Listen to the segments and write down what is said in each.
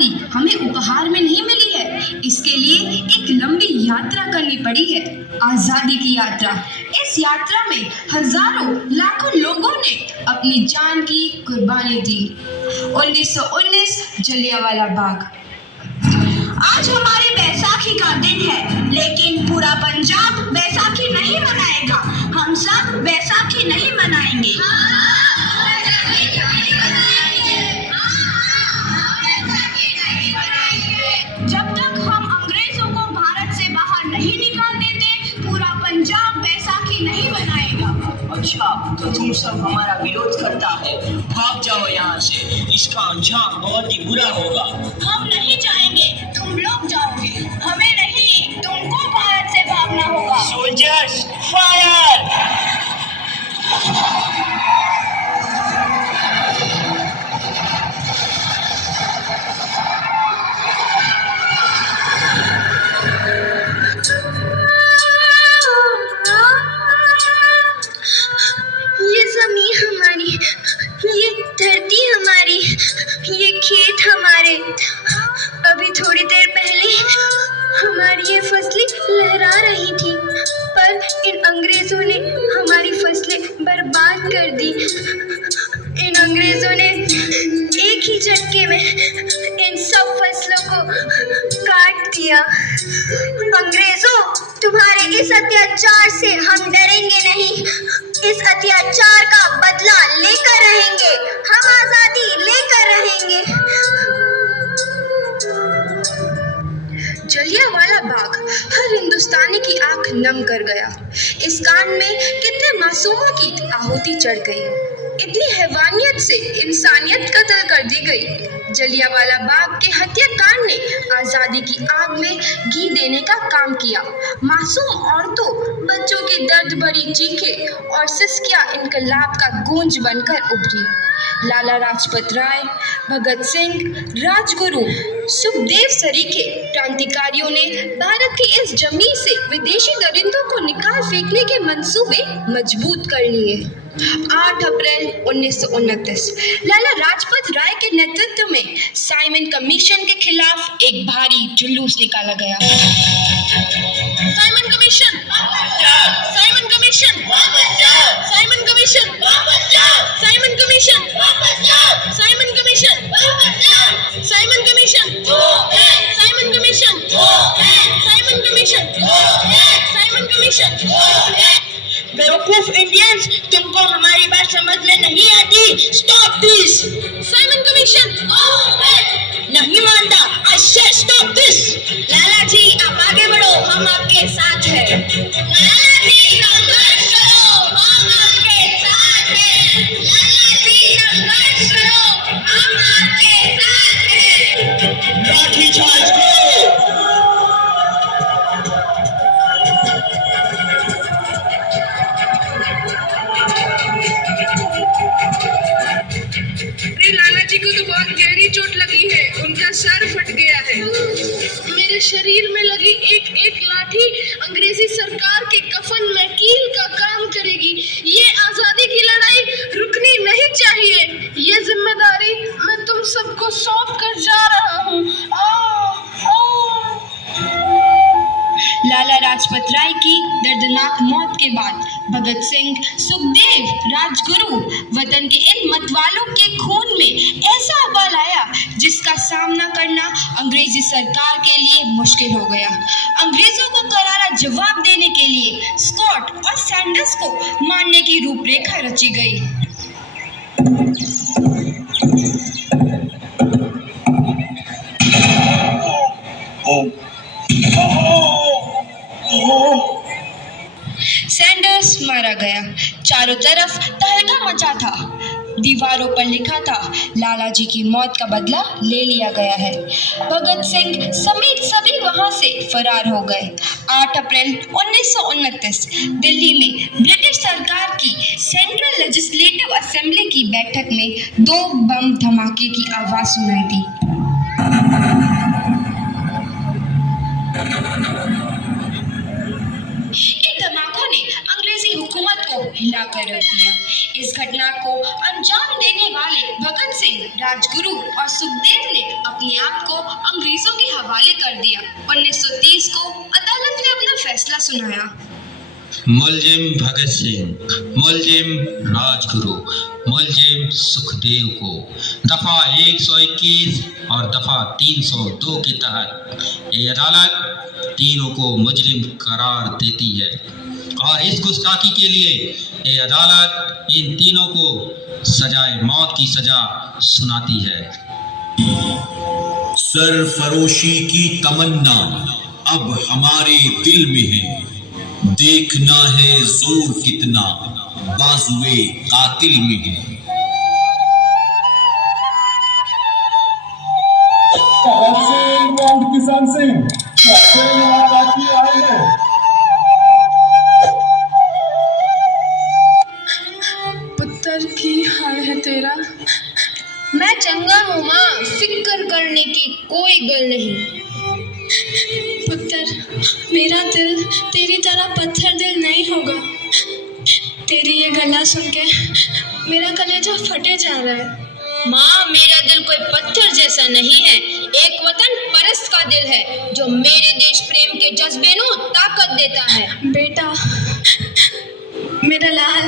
आज़ादी हमें उपहार में नहीं मिली है, इसके लिए एक लंबी यात्रा करनी पड़ी है। आज़ादी की यात्रा। इस यात्रा में हजारों लाखों लोगों ने अपनी जान की कुर्बानी दी। 1919 जलियांवाला बाग। आज हमारी बैसाखी का दिन है, लेकिन पूरा पंजाब बैसाखी नहीं मनाएगा। हम सब बैसाखी नहीं मनाएंगे। जब तक हम अंग्रेजों को भारत से बाहर नहीं निकाल देते, पूरा पंजाब बैसाखी नहीं मनाएगा। अच्छा, तो तुम सब हमारा विरोध करता है। भाग जाओ यहाँ से, इसका अंजाम बहुत ही बुरा होगा। हम नहीं जाएंगे, तुम लोग जाओगे। हमें नहीं, तुमको भारत से भागना होगा। Soldiers, fire! ये जमीन हमारी, ये धरती हमारी, ये खेत हमारे। अभी थोड़ी देर पहले हमारी ये फसलें लहरा रही थी, पर इन अंग्रेजों ने हमारी फसलें बर्बाद कर दी। इन अंग्रेजों ने एक ही झटके में इन सब फसलों को काट दिया। अंग्रेजों, तुम्हारे इस अत्याचार से हम डरेंगे नहीं। इस अत्याचार का बदला लेकर रहेंगे। हम आजादी लेकर रहेंगे। जलियांवाला बाग हर हिंदुस्तानी की आंख नम कर गया। इस कांड में कितने मासूमों की आहुति चढ़ गई। इतनी हैवानियत से इंसानियत कत्ल कर दी गई। जलियांवाला बाग के हत्याकांड ने आज़ादी की आग में घी देने का काम किया। मासूम औरतों, बच्चों की दर्द भरी चीखें और सिसकियां इनकलाब का गूंज बनकर उभरी। लाला लाजपत राय, भगत सिंह, राजगुरु, सुखदेव सरीखे क्रांतिकारियों ने भारत की इस जमीन से विदेशी दरिंदों को निकाल फेंकने के मंसूबे मजबूत कर लिए। 8 अप्रैल 1929 लाला लाजपत राय के नेतृत्व में साइमन कमीशन के खिलाफ एक भारी जुलूस निकाला गया। Simon commission, Simon commission, Simon commission, Simon commission, Simon commission, Simon commission, Simon commission, Simon commission, Simon commission. बेवकूफ इंडियंस, तुमको हमारी बात समझ में नहीं आती। Stop this. Simon commission. नहीं मानता। आई से स्टॉप दिस। लाला जी, आप आगे बढ़ो, हम आपके साथ हैं। लाला जी, संघर्ष करो, हम आपके साथ हैं। लाला जी, संघर्ष करो, हम आपके साथ हैं। लाठी चार्ज करो। लाला जी को तो बहुत गहरी चोट लगी है, उनका सर फट गया है। मेरे शरीर में लगी एक एक लाठी अंग्रेजी सरकार के कफन में कील का काम करेगी। ये आजादी की लड़ाई रुकनी नहीं चाहिए। ये जिम्मेदारी मैं तुम सबको सौंप कर जा रहा हूँ। लाला लाजपत राय की दर्दनाक मौत के बाद भगत सिंह, सुखदेव, राजगुरु वतन के इन मतवालों के खून में ऐसा उबाल आया जिसका सामना करना अंग्रेजी सरकार के लिए मुश्किल हो गया। अंग्रेजों को करारा जवाब देने के लिए स्कॉट और सैंडर्स को मारने की रूपरेखा रची गई। सैंडर्स मारा गया। चारों तरफ तहलका मचा था। दीवारों पर लिखा था, लाला जी की मौत का बदला ले लिया गया है। भगत सिंह समेत सभी वहां से फरार हो गए। 8 अप्रैल 1929 दिल्ली में ब्रिटिश सरकार की सेंट्रल लेजिस्लेटिव असेंबली की बैठक में 2 बम धमाके की आवाज सुनाई दी। इन धमाकों ने अंग्रेजी हुकूमत को हिलाकर रख दिया। इस घटना को अंजाम देने वाले भगत सिंह, राजगुरु और सुखदेव ने अपने आप को अंग्रेजों के हवाले कर दिया। 1930 को अदालत ने अपना फैसला सुनाया। मुलजिम भगत सिंह, मुलजिम राजगुरु, मुलजिम सुखदेव को दफा 121 और दफा 302 के तहत ये अदालत तीनों को मुजरिम करार देती है और इस गुस्ताखी के लिए ये अदालत इन तीनों को सजाए मौत की सजा सुनाती है। सरफरोशी की तमन्ना अब हमारे दिल में है, देखना है जोर कितना बाजुए कातिल में है। किसान सिंह आए हैं। पुत्र की हाल है तेरा। मैं चंगा हूँ माँ, फिक्र करने की कोई गल नहीं। पुत्र, मेरा दिल तेरी तरह पत्थर दिल नहीं होगा। तेरी ये गला सुन के मेरा कलेजा फटे जा रहा है। माँ, मेरा दिल कोई पत्थर जैसा नहीं है, एक वतन परस्त का दिल है जो मेरे देश प्रेम के जज्बे को ताकत देता है। बेटा, मेरा लाल।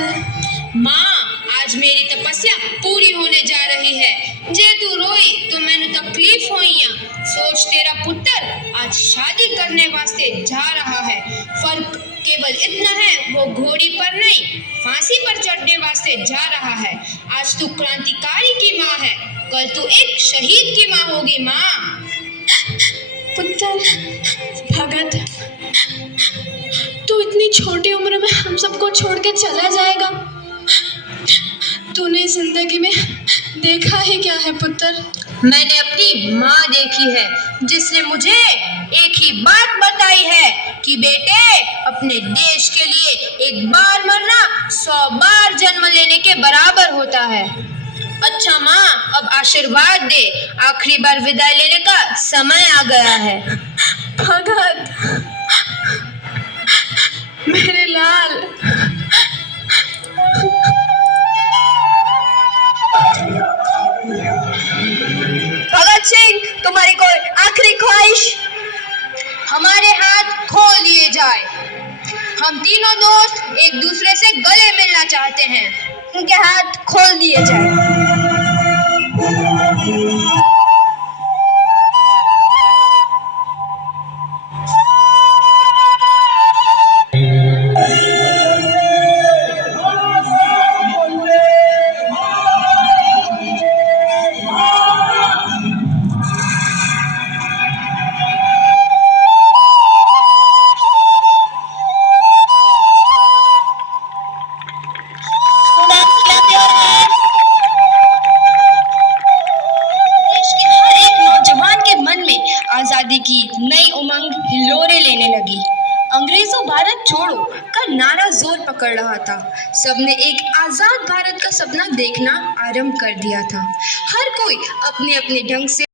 माँ, आज मेरी तपस्या पूरी होने जा रही है। जे तू रोई तो मैंने तकलीफ होइया। सोच, तेरा पुत्र आज शादी करने वास्ते जा रहा है। फर्क केवल इतना है, वो घोड़ी पर नहीं फांसी पर चढ़ने वास्ते जा रहा है। आज तू क्रांतिकारी की माँ है, कल तू एक शहीद की माँ होगी। माँ, पुत्र भगत, तू इतनी छोटी उम्र में हम सबको छोड़ के चला जाएगा। तूने जिंदगी में देखा ही क्या है पुत्र? मैंने अपनी माँ देखी है जिसने मुझे एक ही बात बताई है कि बेटे, अपने देश के लिए एक बार मरना 100 बार जन्म लेने के बराबर होता है। अच्छा माँ, अब आशीर्वाद दे, आखिरी बार विदाई लेने का समय आ गया है। भगत, मेरे लाल। भगत सिंह, तुम्हारी कोई आखिरी ख्वाहिश? हमारे हाथ खोल दिए जाए। हम तीनों दोस्त एक दूसरे से गले मिलना चाहते हैं। उनके हाथ खोल दिए जाए। आजादी की नई उमंग हिलोरे लेने लगी। अंग्रेजों भारत छोड़ो का नारा जोर पकड़ रहा था। सबने एक आजाद भारत का सपना देखना आरंभ कर दिया था। हर कोई अपने अपने ढंग से